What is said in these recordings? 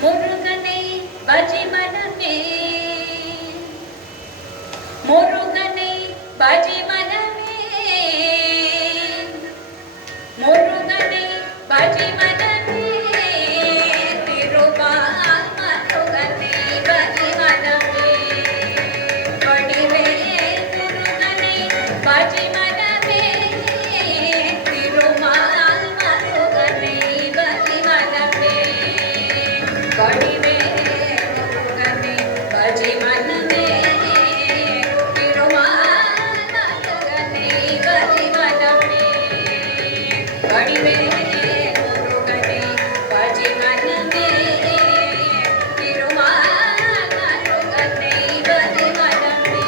முருகனை பஜி மனமே, முருகனை பஜி மனமே, முருகனை பஜி மனமே, திருமால் முருகனை பஜி மனமே, வடிவேல் முருகனை பஜி மனமே, திருமால் முருகனை பஜி மனமே, வடிவேல் முருகனை பஜி மனமே, திருமால் முருகனை பஜி மனமே, வடிவேல் முருகனை பஜி மனமே, திருமால் முருகனை பஜி மனமே,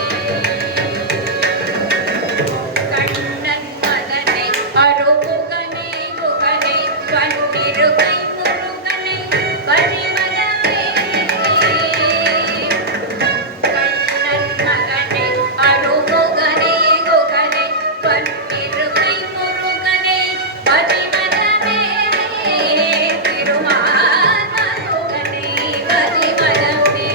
கண்ணன் மகனை அருமுகனை முகனை கண்ணிருகை முருகனை பஜி மனமே, கண்ணன் மகனை அருமுகனை முகனை கண்ணிருகை முருகனை பஜி மனமே, திருமால் முருகனை பஜி மனமே,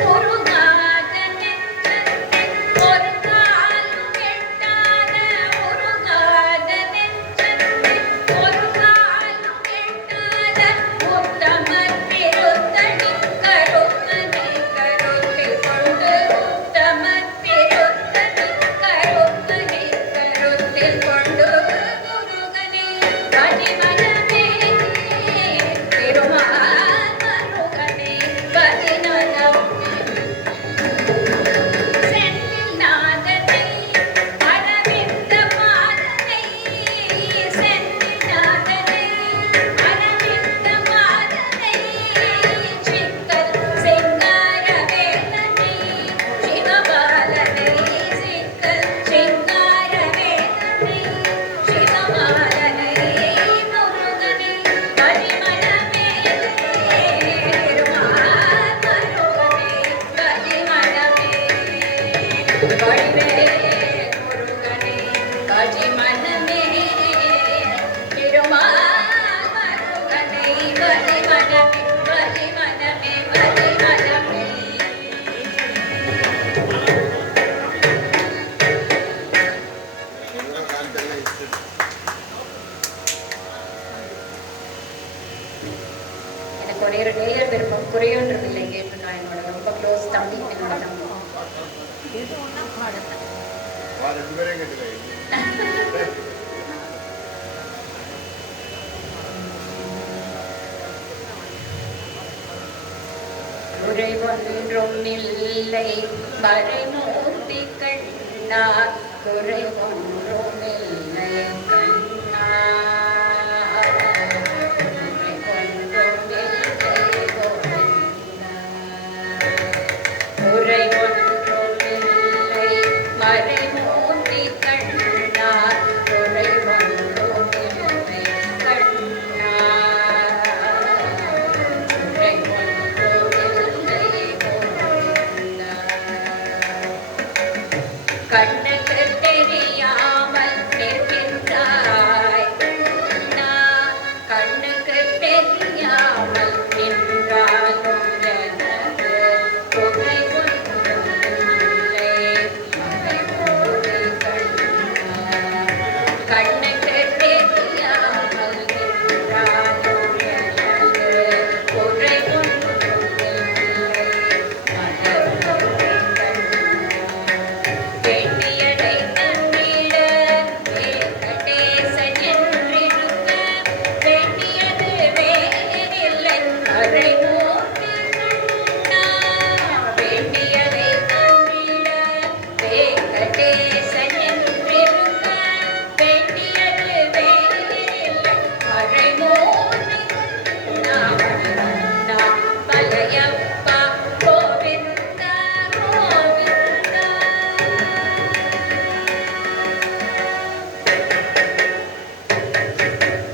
முருகாத நெஞ்சத்தை ஒரு காலும் எட்டாத, முருகாத நெஞ்சத்தை ஒரு காலும் எட்டாத, உத்தமர் திருத்தணி கருப்பனை கருத்தில் கொண்டு, உத்தமர் திருத்தணி கருப்பனை கருத்தில் கொண்டு, முருகனை பஜி மனமே, திருமால் முருகனை பஜி மனமே, செந்தில் நாதனை அரவிந்த மாதனை, செந்தில் நாதனை அரவிந்த மாதனை, சிக்கல் சிங்கார வேலனை சிவபாலனை, சிக்கல் சிங்கார வேலனை சிவபாலனை, முருகனை பஜி மனமே, திருமால் முருகனை பஜி மனமே, வடிவேல் முருகனை பஜி மனமே, திருமால் முருகனை பஜி மனமே, பஜி மனமே, பஜி மனமே. எனக்கு ஒரே ஒரு நேயர் விருப்பம் குறையொன்றுமில்லை கேட்டிருக்கான். என்னோட ரொம்ப க்ளோஸ் தம்பி, என்னோட தம்பி. குறை ஒன்றும் இல்லை மறைமூர்த்தி கண்ணா, குறை ஒன்றுமில்லை கண்ணா குறை ஒன்றுமில்லை மறைமூர்த்தி கண்ணா குறை ஒன்றுமில்லை கண்ணா குறை ஒன்றுமில்லை கண்ணுக்கு தெரியாமல் நிற்கின்றாய் கண்ணா கண்ணுக்கு தெரியாமல் நின்றாலும் எனது குறை ஒன்றுமில்லை மறைமூர்த்தி கண்ணா கண்ணுக்கு தெரியாமல் நின்றாலும் எனது குறை ஒன்றுமில்லை மறைமூர்த்தி வேண்டியதை தந்திட வெங்கடேசன் என்றிருக்க வேண்டியது வேறில்லை மறைமூர்த்தி கண்ணா வேண்டியதை தந்திட வெங்கடேசன் என்றிருக்க வேண்டியது வேறில்லை மறைமூர்த்தி கண்ணா கண்ணா மலையப்பா கோவிந்தா கோவிந்தா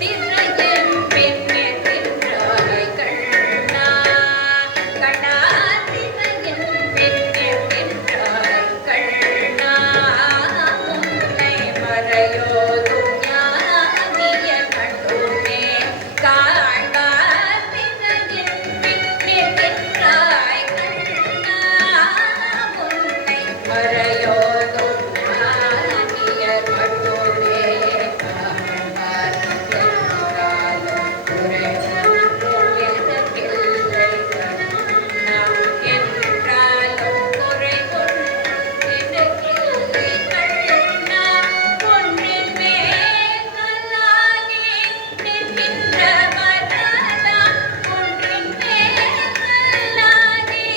திரையின் பின்னே தின்றாய் கண்ணா கண்ணா திரையின் பின்னே தின்றாய் கண்ணா உன்னை மறையோதும் ஞானிய கண்டுமே காண்பார் திரையின் பின்னே தின்றாய் கண்ணா உன்னை மறையோதும் ஞானியர் கண்டுமே காண்பார் என்றாலும் குறை ஒன்றும் எனக்கில்லை கண்ணா என்றாலும் குறை ஒன்றும் எனக்கில்லை கண்ணா ஒன்றின் மேல் கல்லாகி நிற்கின்ற வரதா ஒன்றின் மேல் கல்லாகி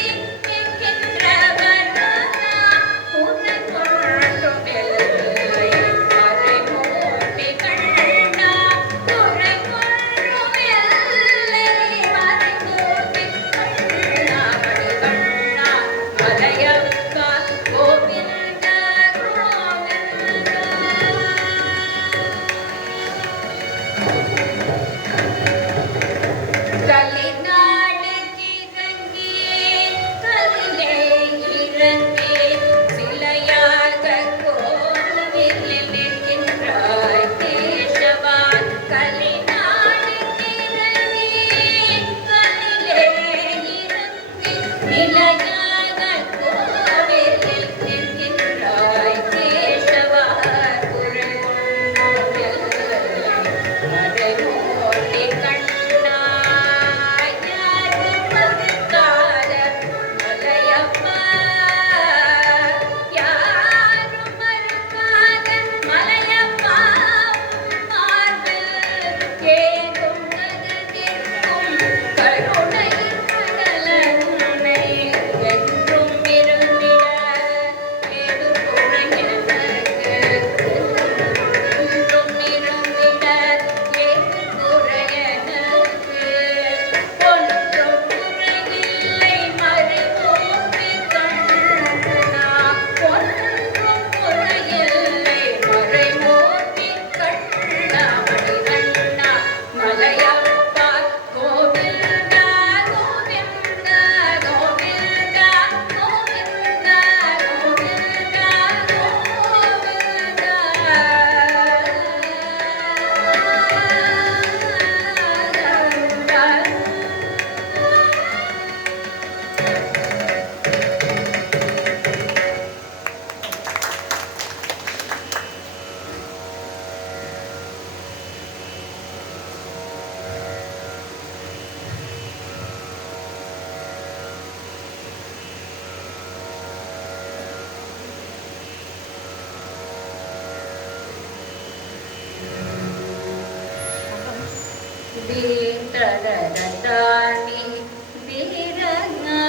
நிற்கின்ற வரதா உனக்கு ஒன்றுமில்லை மறைமூர்த்தி கண்ணா குறை ஒன்றுமில்லை மறைமூர்த்தி கண்ணா மணிகண்ணா மலையப்பா கோவிந்தா கோவிந்தா கலிநாடு இறங்கி கலிலே இறங்கி சிலையாக கோவிலில் நிற்கின்றாய் கேசவா கலிநாடு இறங்கி கலிலே இறங்கி நிலையாக கோவிலில் நிற்கின்றாய் கேசவா குறை ஒன்றுமில்லை மறைமூர்த்தி கண்ணா யாரும் மறுக்காத மலையப்பா யாரும் மறுக்காத மலையப்பா மார்பில் ஏதும் கருதிற்கும் கருணை கடலன்னை என்றும் இருந்திட ஏது குறை எனக்கு என்றும் இருந்திட ஏது குறை எனக்கு ஒன்றும் குறையில்லை மறைமூர்த்தி கண்ணா ஒன்றும் குறையில்லை மறைமூர்த்தி கண்ணா மணிகண்ணா மலையப்பா கோவிந்தா கோவிந்தா கோவிந்தா கோவிந்தா கோவிந்தா தீந்தரதானி வீரங்கா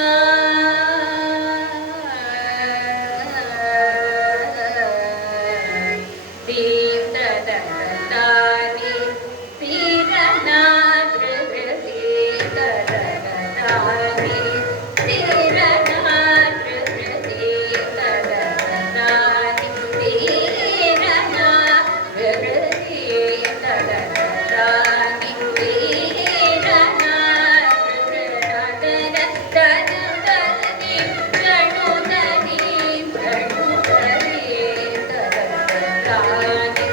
Thank you.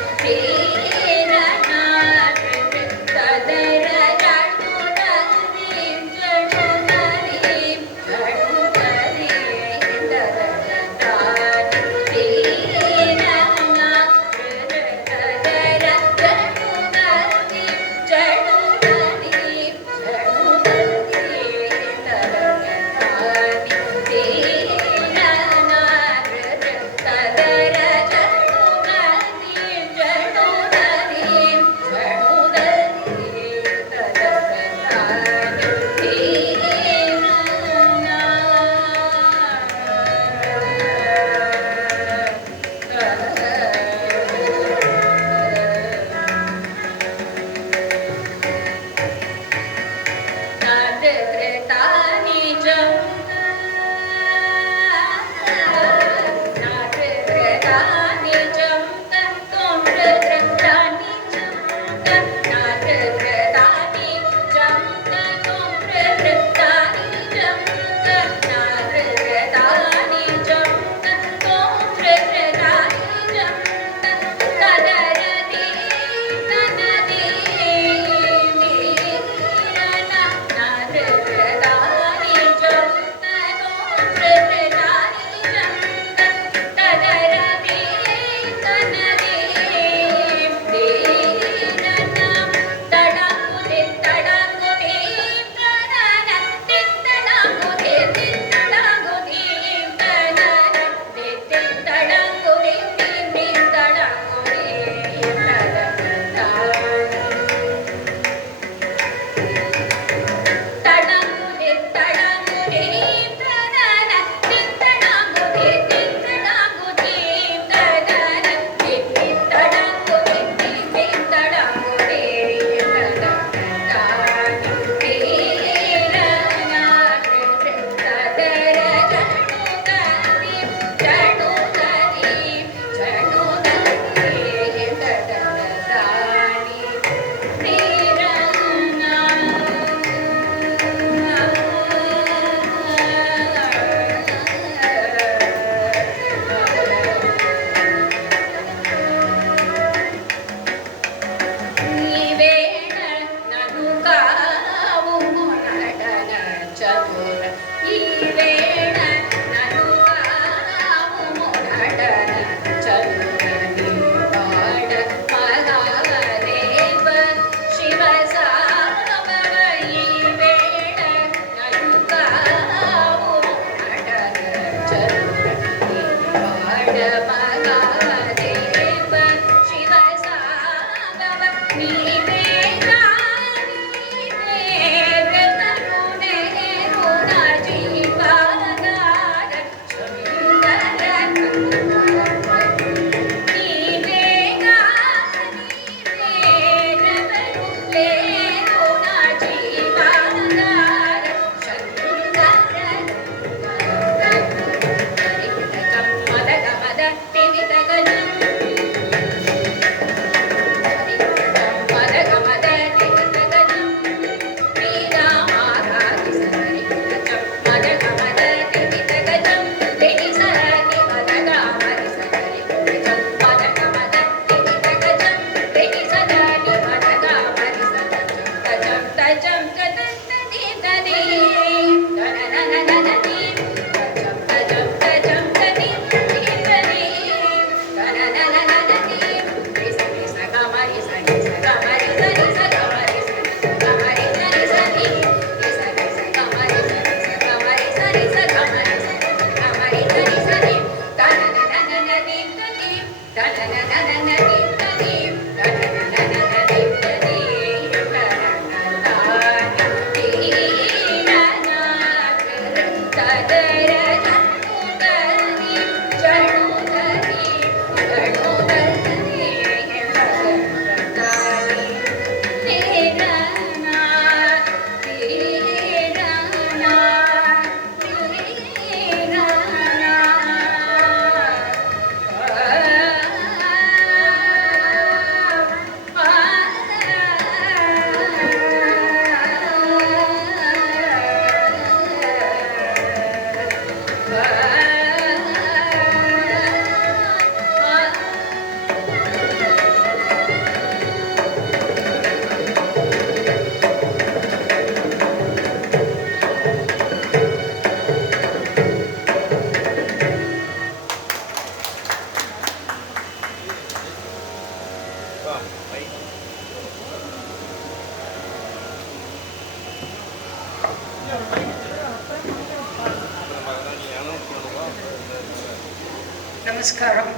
நமஸ்காரம்.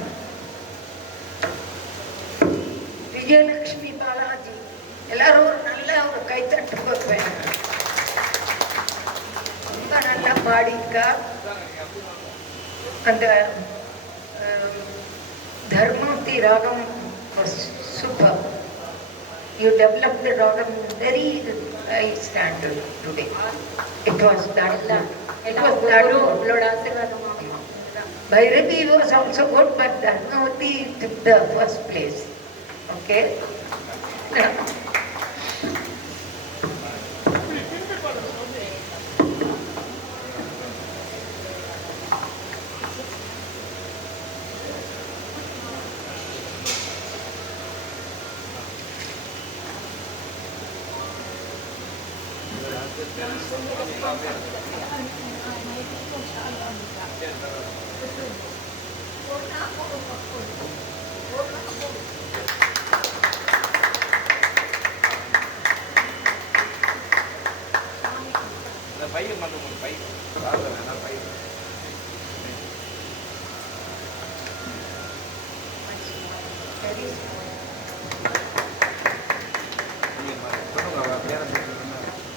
விஜயலட்சுமி பாலாஜி, எல்லாரும் ஒரு நல்ல ஒரு கைத்தட்டு வைப்பேன். ரொம்ப நல்லா பாடிக்கா. அந்த தர்மவதி ராகம் was super. You developed the ragam very high standard today. It was that. It was that. Lord Asirvadam. Bhairavi was also good, but Dharmavati took the first place. Okay?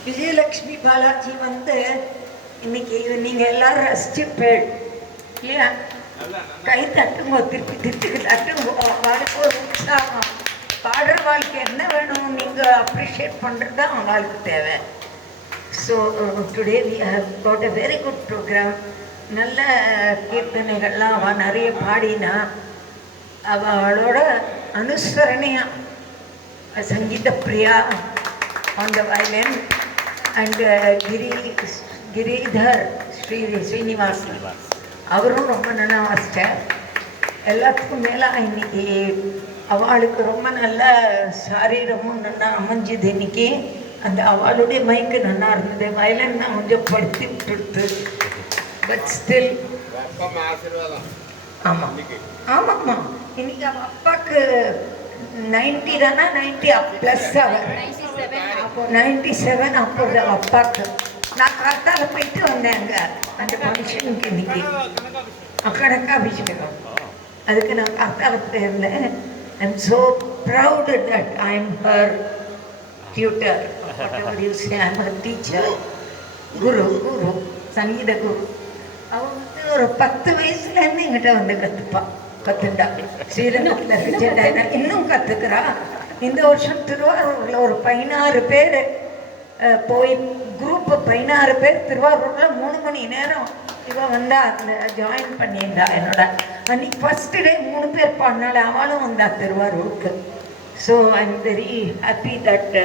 Vijayalakshmi Balaji வந்து இன்னைக்கு நீங்க எல்லாரும் ரசிச்சுப்பேள் இல்லையா? கை தட்டுங்க, திருப்பி திருப்பி தட்டுங்க. அவளுக்கு ஒரு உற்சாகம். பாடுற வாழ்க்கை என்ன வேணும், நீங்க அப்ரிஷியேட் பண்றது தான் அவங்களுக்கு தேவை. So today we have got a very good program. நல்ல கீர்த்தனைகள்லாம் அவள் நிறைய பாடினா. அவளோட அனுசரணையா சங்கீத Priya on the violin and Giridhar Srinivasan அவரும் ரொம்ப நல்லா வாசிச்சார். எல்லாத்துக்கும் மேலே இன்னைக்கு அவளுக்கு ரொம்ப நல்ல சாரீரமும் நல்லா அமைஞ்சுது. இன்னைக்கு அந்த அவளுடைய மைக்கு நல்லா இருந்தது. வயலின் நான் கொஞ்சம் படுத்தி விட்டுடுத்து. பட் ஸ்டில் ஆமாம் ஆமாம்மா. இன்னைக்கு அவள் அப்பாவுக்கு 90 தானே, 90 ப்ளஸ் அவர் 97. அப்போது அப்பாவுக்கு நான் காத்தால போயிட்டு வந்தேன் அங்கே அந்த ஃபங்க்ஷனுக்கு. இன்னைக்கு கணக்காபிஷேகம், அதுக்கு நான் காத்தால போயிருந்தேன். I am so proud that I am her tutor, teacher, guru சங்கீத குரு. அவன் வந்து ஒரு 10 வயசுலேருந்து எங்கிட்ட வந்து கற்றுண்டா. ஸ்ரீரங்கத்தில் ரிஜெக்ட் இன்னும் கற்றுக்கிறா. இந்த வருஷம் திருவாரூரில் ஒரு 16 பேர் போய் குரூப்பு 16 பேர் திருவாரூரில் 3 மணி நேரம் இவள் வந்தா அதில் ஜாயின் பண்ணியிருந்தா என்னோட. அன்றைக்கி ஃபஸ்ட்டு டே 3 பேர் பாடினால அவளும் வந்தா திருவாரூருக்கு. So I am very happy that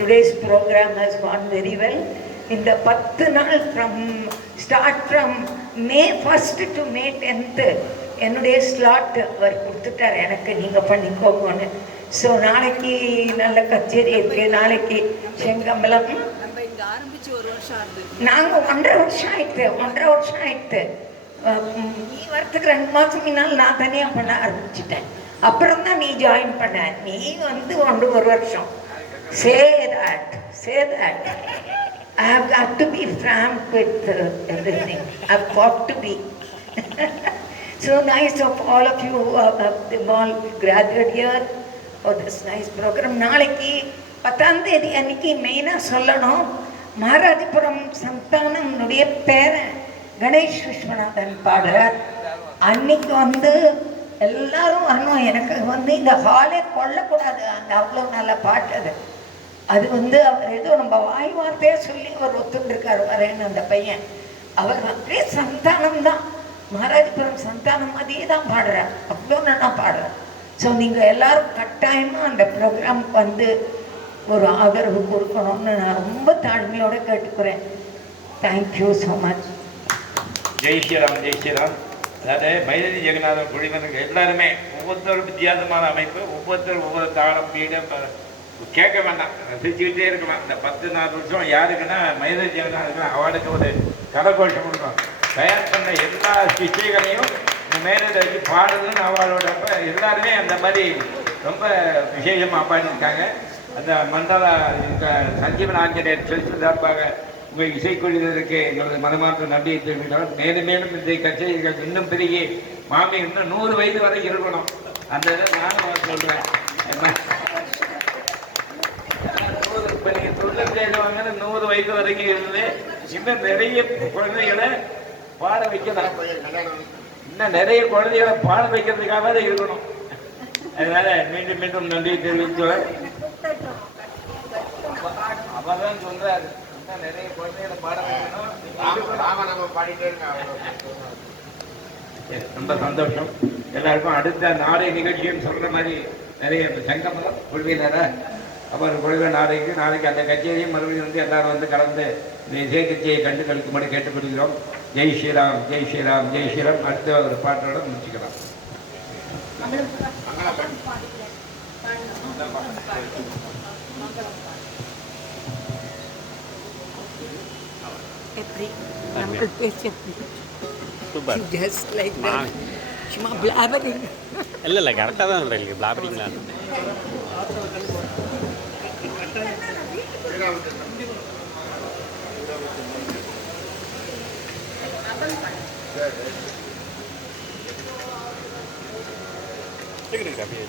today's program has gone very well. இந்த 10 நாள் start from May 1 to May 10 என்னுடைய ஸ்லாட் அவர் கொடுத்துட்டார் எனக்கு, நீங்கள் பண்ணிக்கோங்கன்னு. ஸோ நாளைக்கு நல்ல கச்சேரி இருக்குது. நாளைக்கு செங்கம்பலம் நாங்கள் 1.5 வருஷம் ஆயிடுத்து. நீ வரத்துக்கு 2 மாதம் முன்னால் நான் தனியாக பண்ண ஆரம்பிச்சிட்டேன். அப்புறம் தான் நீ ஜாயின் பண்ண. நீ வந்து 1 வருஷம். Say that. I have got to be frank with everything. I've got to be. So nice of all of you who have all gathered here for this nice program. நாளைக்கு 10ஆம் தேதி அன்னைக்கு மெயினாக சொல்லணும், மகாராஜபுரம் சந்தானம்னுடைய பேரன் கணேஷ் விஸ்வநாதன் பாடுறார். அன்னைக்கு வந்து எல்லாரும் வரணும். எனக்கு வந்து இந்த ஹாலே கொள்ளக்கூடாது, அந்த அவ்வளோ நல்ல பாட்டு அது வந்து அவர் ஏதோ நம்ம வாய் வார்த்தையே சொல்லி அவர் ஒத்துருக்கார் வரேன்னு. அந்த பையன் அவர் அப்படியே சந்தானம் தான், மகாராஜபுரம் சந்தானம் மாதிரியே தான் பாடுறார். அவ்வளோ நல்லா பாடுறார். ஸோ நீங்கள் எல்லாரும் கட்டாயமாக அந்த ப்ரோக்ராமுக்கு வந்து ஒரு ஆதரவு கொடுக்கணும்னு நான் ரொம்ப தாழ்மையோடு கேட்டுக்கிறேன். Thank you so much. Jai Shriram. அதாவது பைரவி ஜெகநாதன் குழுவினர்கள் எல்லாருமே ஒவ்வொருத்தரும் வித்தியாசமான அமைப்பு, ஒவ்வொருத்தரும் ஒவ்வொரு தாளம் பீடம் கேட்க வேண்டாம், ரசிச்சுக்கிட்டே இருக்கலாம். இந்த 10-4 வருஷம் யாருக்குன்னா பைரவி ஜெகநாதன் அவளுக்கு ஒரு கரகோஷம் இருக்கும். தயார் பண்ண எல்லா சிஷ்யங்களையும் இந்த மேலே வச்சு பாடுதுன்னு அவளோட எல்லாருமே அந்த மாதிரி ரொம்ப விசேஷமாக பாடியிருக்காங்க. அந்த மண்டல சஞ்சீவன் ஆஞ்சநேயர் செலுத்து சார்பாக உங்கள் இசைக்குழுவினருக்கு எங்களது மனமார்ந்த நன்றியை தெரிவிக்கிறோம். மேலும் மேலும் இந்த கச்சேரிகள் இன்னும் பெருகி மாமி இன்னும் 100 வயது வரை இருக்கணும். அந்த இதை நானும் சொல்கிறேன். இப்போ நீங்கள் சொல்லுவாங்கன்னு 100 வயது வரைக்கும் இருந்து இன்னும் நிறைய குழந்தைகளை பாட வைக்கலாம். இன்னும் நிறைய குழந்தைகளை பாட வைக்கிறதுக்காக தான் இருக்கணும். அதனால மீண்டும் மீண்டும் நன்றி தெரிவித்துள்ளேன். அவர்தான் சொல்றாரு, இன்னும் நிறைய குழந்தைகளை பாட வைக்கணும். ரொம்ப சந்தோஷம் எல்லாருக்கும். அடுத்த நாடக நிகழ்ச்சின்னு சொல்ற மாதிரி நிறைய சங்கமலம் குழுவினரா அப்புறம் குழுவ நாளைக்கு அந்த கச்சேரியும் மறுபடியும் வந்து எல்லாரும் வந்து கலந்து இந்த இசை கட்சியை கண்டு கழிக்கும்படி கேட்டுக்கொள்கிறோம். ஜெய் ஸ்ரீராம், ஜெய் ஸ்ரீராம், ஜெய் ஸ்ரீராம். அடுத்த ஒரு பாட்டோட முடிச்சுக்கலாம். எப்படி நம்ம பேச சூப்பர். Just like that. சும்மா பிளாபரிங். இல்லை கரெக்டாக தான் சொல்கிறீங்க. பிளாபரிங்லாம் அப்படியே